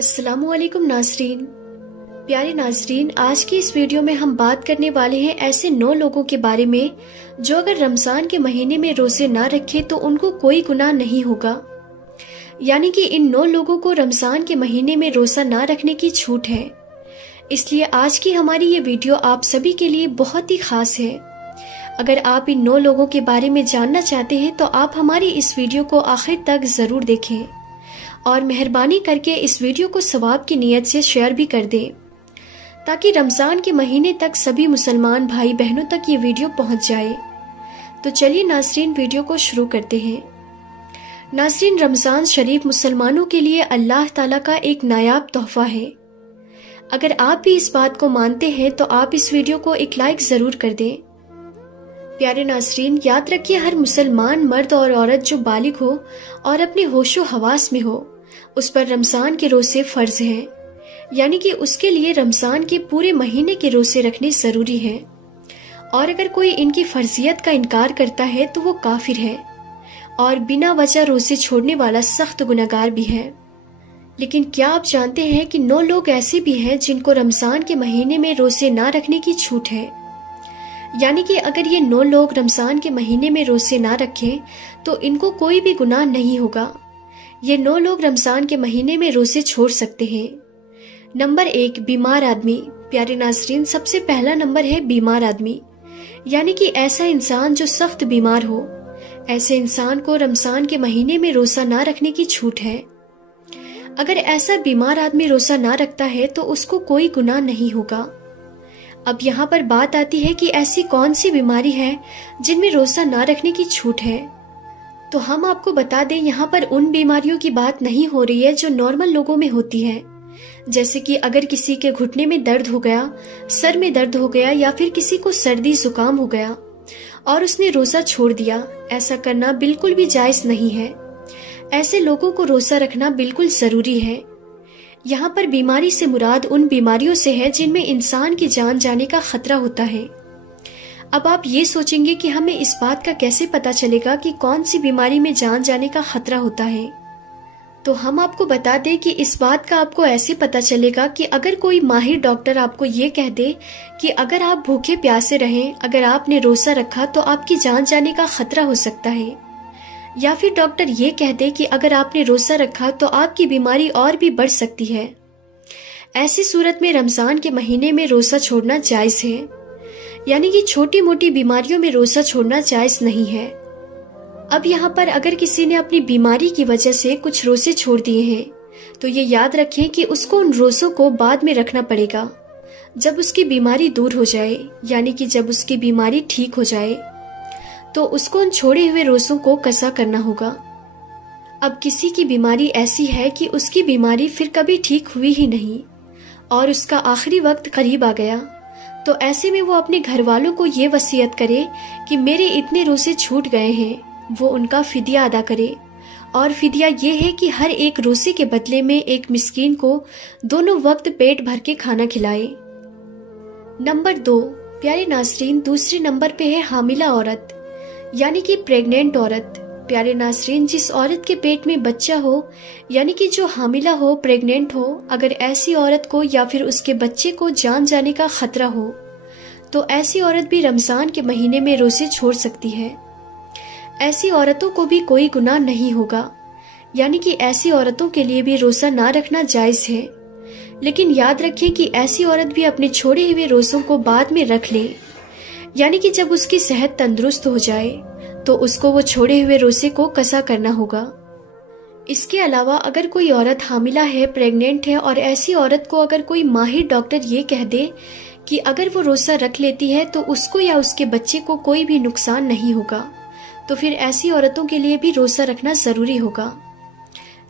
अस्सलामुअलैकुम नाज़रीन। प्यारे नाज़रीन, आज की इस वीडियो में हम बात करने वाले हैं ऐसे 9 लोगों के बारे में जो अगर रमज़ान के महीने में रोज़े ना रखे तो उनको कोई गुनाह नहीं होगा। यानी कि इन 9 लोगों को रमज़ान के महीने में रोज़ा ना रखने की छूट है। इसलिए आज की हमारी ये वीडियो आप सभी के लिए बहुत ही खास है। अगर आप इन 9 लोगों के बारे में जानना चाहते हैं तो आप हमारी इस वीडियो को आखिर तक ज़रूर देखें और मेहरबानी करके इस वीडियो को सवाब की नीयत से शेयर भी कर दें ताकि रमज़ान के महीने तक सभी मुसलमान भाई बहनों तक ये वीडियो पहुंच जाए। तो चलिए नाज़रीन, वीडियो को शुरू करते हैं। नाज़रीन, रमज़ान शरीफ मुसलमानों के लिए अल्लाह ताला का एक नायाब तोहफा है। अगर आप भी इस बात को मानते हैं तो आप इस वीडियो को एक लाइक ज़रूर कर दें। प्यारे नाज़रीन, याद रखिए हर मुसलमान मर्द और औरत जो बालिग हो और अपने होशो हवास में हो उस पर रमज़ान के रोज़े फ़र्ज हैं। यानी कि उसके लिए रमज़ान के पूरे महीने के रोज़े रखने ज़रूरी हैं। और अगर कोई इनकी फ़र्जियत का इनकार करता है तो वो काफिर है और बिना वजह रोज़े छोड़ने वाला सख्त गुनहगार भी है। लेकिन क्या आप जानते हैं कि 9 लोग ऐसे भी हैं जिनको रमज़ान के महीने में रोज़े ना रखने की छूट है। यानी कि अगर ये 9 लोग रमज़ान के महीने में रोज़े ना रखें तो इनको कोई भी गुनाह नहीं होगा। ये 9 लोग रमज़ान के महीने में रोज़े छोड़ सकते हैं। नंबर 1, बीमार आदमी। प्यारे नाज़रीन, सबसे पहला नंबर है बीमार आदमी। यानी कि ऐसा इंसान जो सख्त बीमार हो, ऐसे इंसान को रमज़ान के महीने में रोज़ा ना रखने की छूट है। अगर ऐसा बीमार आदमी रोज़ा ना रखता है तो उसको कोई गुनाह नहीं होगा। अब यहाँ पर बात आती है कि ऐसी कौन सी बीमारी है जिनमें रोज़ा ना रखने की छूट है। तो हम आपको बता दें, यहाँ पर उन बीमारियों की बात नहीं हो रही है जो नॉर्मल लोगों में होती है। जैसे कि अगर किसी के घुटने में दर्द हो गया, सर में दर्द हो गया या फिर किसी को सर्दी जुकाम हो गया और उसने रोज़ा छोड़ दिया, ऐसा करना बिल्कुल भी जायज़ नहीं है। ऐसे लोगों को रोज़ा रखना बिल्कुल ज़रूरी है। यहाँ पर बीमारी से मुराद उन बीमारियों से है जिनमें इंसान की जान जाने का खतरा होता है। अब आप ये सोचेंगे कि हमें इस बात का कैसे पता चलेगा कि कौन सी बीमारी में जान जाने का खतरा होता है। तो हम आपको बता दें कि इस बात का आपको ऐसे पता चलेगा कि अगर कोई माहिर डॉक्टर आपको ये कह दे कि अगर आप भूखे प्यासे रहें, अगर आपने रोज़ा रखा तो आपकी जान जाने का खतरा हो सकता है। या फिर डॉक्टर ये कह दे कि अगर आपने रोज़ा रखा तो आपकी बीमारी और भी बढ़ सकती है। ऐसी सूरत में रमज़ान के महीने में रोज़ा छोड़ना जायज़ है। यानी कि छोटी मोटी बीमारियों में रोज़ा छोड़ना जायज़ नहीं है। अब यहाँ पर अगर किसी ने अपनी बीमारी की वजह से कुछ रोज़े छोड़ दिए हैं तो ये याद रखें कि उसको उन रोज़ों को बाद में रखना पड़ेगा जब उसकी बीमारी दूर हो जाए। यानी कि जब उसकी बीमारी ठीक हो जाए तो उसको उन छोड़े हुए रोज़ों को कज़ा करना होगा। अब किसी की बीमारी ऐसी है कि उसकी बीमारी फिर कभी ठीक हुई ही नहीं और उसका आखिरी वक्त करीब आ गया, तो ऐसे में वो अपने घर वालों को ये वसीयत करे कि मेरे इतने रोज़े छूट गए हैं, वो उनका फिदिया अदा करे। और फिदिया ये है कि हर एक रोज़े के बदले में एक मिस्कीन को दोनों वक्त पेट भर के खाना खिलाए। नंबर 2, प्यारे नाज़रीन, दूसरे नंबर पे है हामिला औरत, यानी कि प्रेग्नेंट औरत। प्यारे नाज़रीन, जिस औरत के पेट में बच्चा हो, यानी कि जो हामिला हो, प्रेग्नेंट हो, अगर ऐसी औरत को या फिर उसके बच्चे को जान जाने का खतरा हो तो ऐसी औरत भी रमज़ान के महीने में रोज़े छोड़ सकती है। ऐसी औरतों को भी कोई गुनाह नहीं होगा। यानी कि ऐसी औरतों के लिए भी रोज़ा ना रखना जायज़ है। लेकिन याद रखें कि ऐसी औरत भी अपने छोड़े हुए रोज़ों को बाद में रख ले। यानी कि जब उसकी सेहत तंदुरुस्त हो जाए तो उसको वो छोड़े हुए रोज़े को कज़ा करना होगा। इसके अलावा अगर कोई औरत हामिला है, प्रेग्नेंट है और ऐसी औरत को अगर कोई माहिर डॉक्टर ये कह दे कि अगर वो रोज़ा रख लेती है तो उसको या उसके बच्चे को कोई भी नुकसान नहीं होगा, तो फिर ऐसी औरतों के लिए भी रोज़ा रखना ज़रूरी होगा।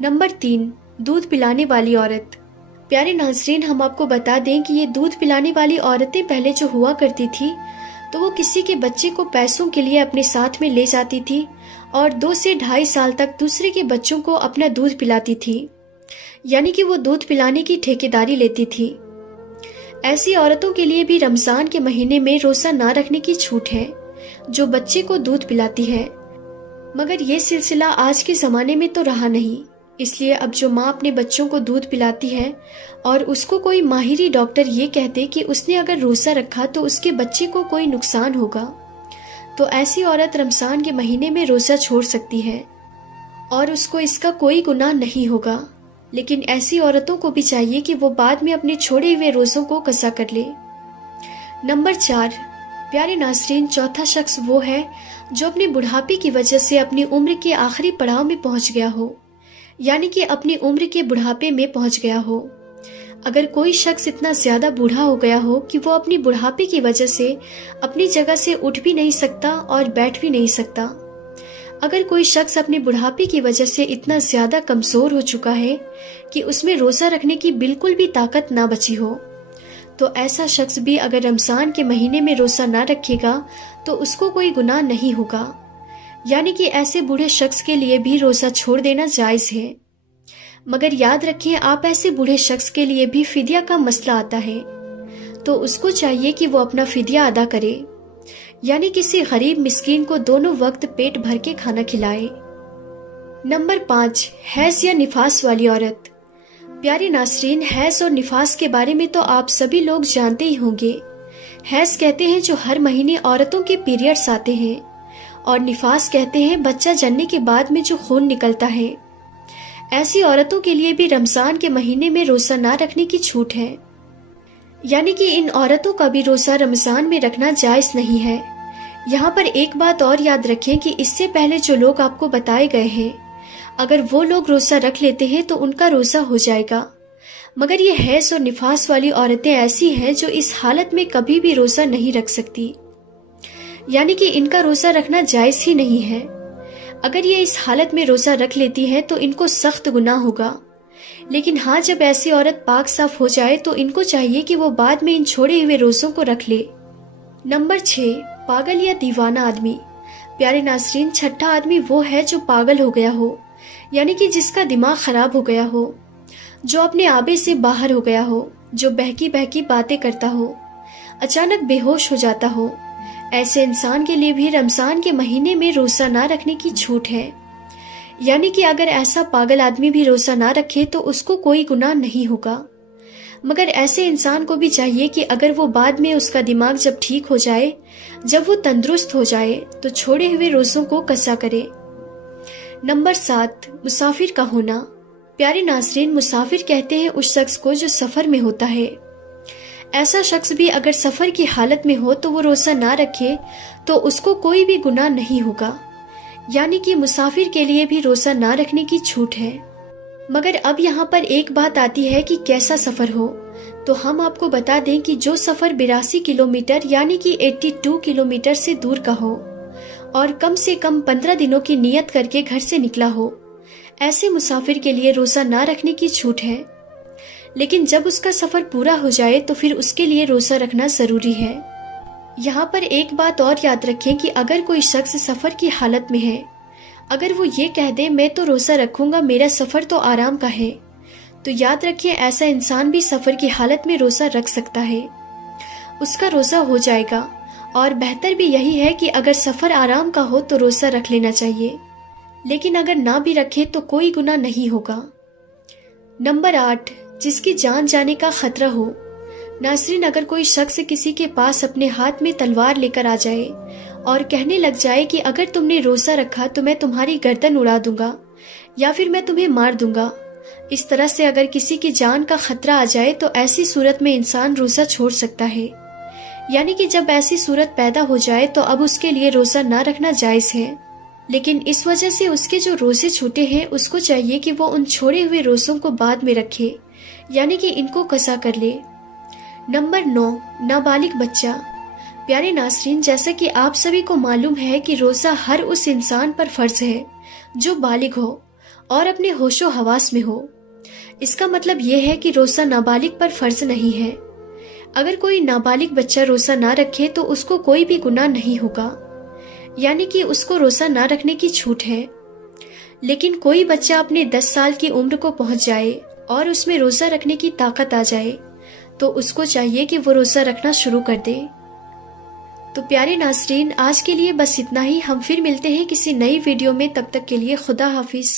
नंबर 3, दूध पिलाने वाली औरत। प्यारे नाज़रीन, हम आपको बता दें कि ये दूध पिलाने वाली औरतें पहले जो हुआ करती थी तो वो किसी के बच्चे को पैसों के लिए अपने साथ में ले जाती थी और 2 से 2.5 साल तक दूसरे के बच्चों को अपना दूध पिलाती थी। यानी कि वो दूध पिलाने की ठेकेदारी लेती थी। ऐसी औरतों के लिए भी रमज़ान के महीने में रोज़ा ना रखने की छूट है जो बच्चे को दूध पिलाती है। मगर ये सिलसिला आज के ज़माने में तो रहा नहीं। इसलिए अब जो माँ अपने बच्चों को दूध पिलाती है और उसको कोई माहिरी डॉक्टर ये कहते कि उसने अगर रोज़ा रखा तो उसके बच्चे को कोई नुकसान होगा, तो ऐसी औरत रमज़ान के महीने में रोज़ा छोड़ सकती है और उसको इसका कोई गुनाह नहीं होगा। लेकिन ऐसी औरतों को भी चाहिए कि वो बाद में अपने छोड़े हुए रोज़ों को कज़ा कर ले। नंबर 4, प्यारे नाज़रीन, चौथा शख्स वो है जो अपने बुढ़ापे की वजह से अपनी उम्र के आखिरी पड़ाव में पहुंच गया हो, यानी कि अपनी उम्र के बुढ़ापे में पहुंच गया हो। अगर कोई शख्स इतना ज्यादा बूढ़ा हो गया हो कि वो अपनी बुढ़ापे की वजह से अपनी जगह से उठ भी नहीं सकता और बैठ भी नहीं सकता, अगर कोई शख्स अपने बुढ़ापे की वजह से इतना ज्यादा कमजोर हो चुका है कि उसमें रोजा रखने की बिल्कुल भी ताकत ना बची हो, तो ऐसा शख्स भी अगर रमजान के महीने में रोजा ना रखेगा तो उसको कोई गुनाह नहीं होगा। यानी कि ऐसे बूढ़े शख्स के लिए भी रोजा छोड़ देना जायज है। मगर याद रखें, आप ऐसे बूढ़े शख्स के लिए भी फिदिया का मसला आता है, तो उसको चाहिए कि वो अपना फिदिया अदा करे, यानी किसी गरीब मिस्कीन को दोनों वक्त पेट भर के खाना खिलाए। नंबर 5, हैज या निफास वाली औरत। प्यारे नासरीन, हैज और निफास के बारे में तो आप सभी लोग जानते ही होंगे। हैज कहते हैं जो हर महीने औरतों के पीरियड्स आते हैं, और निफास कहते हैं बच्चा जनने के बाद में जो खून निकलता है। ऐसी औरतों के लिए भी रमजान के महीने में रोजा ना रखने की छूट है, यानी कि इन औरतों का भी रोजा रमजान में रखना जायज नहीं है। यहाँ पर एक बात और याद रखें कि इससे पहले जो लोग आपको बताए गए हैं, अगर वो लोग रोजा रख लेते हैं तो उनका रोजा हो जाएगा, मगर ये हैज और निफास वाली औरतें ऐसी हैं जो इस हालत में कभी भी रोजा नहीं रख सकती, यानी कि इनका रोजा रखना जायज ही नहीं है। अगर ये इस हालत में रोजा रख लेती हैं तो इनको सख्त गुनाह होगा। लेकिन हाँ, जब ऐसी औरत पाक साफ हो जाए तो इनको चाहिए कि वो बाद में इन छोड़े हुए रोजों को रख ले। नंबर 6, पागल या दीवाना आदमी। प्यारे नाज़रीन, छठा आदमी वो है जो पागल हो गया हो, यानी कि जिसका दिमाग खराब हो गया हो, जो अपने आबे से बाहर हो गया हो, जो बहकी बहकी बातें करता हो, अचानक बेहोश हो जाता हो। ऐसे इंसान के लिए भी रमजान के महीने में रोजा ना रखने की छूट है। यानी कि अगर ऐसा पागल आदमी भी रोजा ना रखे तो उसको कोई गुनाह नहीं होगा, मगर ऐसे इंसान को भी चाहिए कि अगर वो बाद में उसका दिमाग जब ठीक हो जाए, जब वो तंदुरुस्त हो जाए, तो छोड़े हुए रोजों को कसा करे। नंबर 7, मुसाफिर का होना। प्यारे नाज़रीन, मुसाफिर कहते हैं उस शख्स को जो सफर में होता है। ऐसा शख्स भी अगर सफर की हालत में हो तो वो रोजा ना रखे तो उसको कोई भी गुनाह नहीं होगा, यानी कि मुसाफिर के लिए भी रोजा ना रखने की छूट है। मगर अब यहाँ पर एक बात आती है कि कैसा सफर हो, तो हम आपको बता दें कि जो सफर 82 किलोमीटर यानी कि 82 किलोमीटर से दूर का हो और कम से कम 15 दिनों की नियत करके घर से निकला हो, ऐसे मुसाफिर के लिए रोजा ना रखने की छूट है। लेकिन जब उसका सफर पूरा हो जाए तो फिर उसके लिए रोजा रखना जरूरी है। यहाँ पर एक बात और याद रखें कि अगर कोई शख्स सफर की हालत में है, अगर वो ये कह दे मैं तो रोजा रखूंगा, मेरा सफर तो आराम का है, तो याद रखिए ऐसा इंसान भी सफर की हालत में रोजा रख सकता है, उसका रोजा हो जाएगा। और बेहतर भी यही है कि अगर सफर आराम का हो तो रोजा रख लेना चाहिए, लेकिन अगर ना भी रखे तो कोई गुनाह नहीं होगा। नंबर 8, जिसकी जान जाने का खतरा हो। नाज़रीन, अगर कोई शख्स किसी के पास अपने हाथ में तलवार लेकर आ जाए और कहने लग जाए कि अगर तुमने रोजा रखा तो मैं तुम्हारी गर्दन उड़ा दूंगा या फिर मैं तुम्हें मार दूंगा, इस तरह से अगर किसी की जान का खतरा आ जाए तो ऐसी सूरत में इंसान रोजा छोड़ सकता है। यानी कि जब ऐसी सूरत पैदा हो जाए तो अब उसके लिए रोजा ना रखना जायज है, लेकिन इस वजह से उसके जो रोजे छूटे हैं उसको चाहिए कि वो उन छोड़े हुए रोजों को बाद में रखे, यानी कि इनको कसा कर ले। नंबर 9, नाबालिग बच्चा। प्यारे नाज़रीन, जैसा कि आप सभी को मालूम है कि रोजा हर उस इंसान पर फर्ज है जो बालिग हो और अपने होशो हवास में हो। इसका मतलब यह है कि रोजा नाबालिग पर फर्ज नहीं है। अगर कोई नाबालिग बच्चा रोजा ना रखे तो उसको कोई भी गुनाह नहीं होगा, यानी कि उसको रोजा ना रखने की छूट है। लेकिन कोई बच्चा अपने 10 साल की उम्र को पहुंच जाए और उसमें रोजा रखने की ताकत आ जाए तो उसको चाहिए कि वो रोजा रखना शुरू कर दे। तो प्यारे नाज़रीन, आज के लिए बस इतना ही। हम फिर मिलते हैं किसी नई वीडियो में, तब तक के लिए खुदा हाफिज।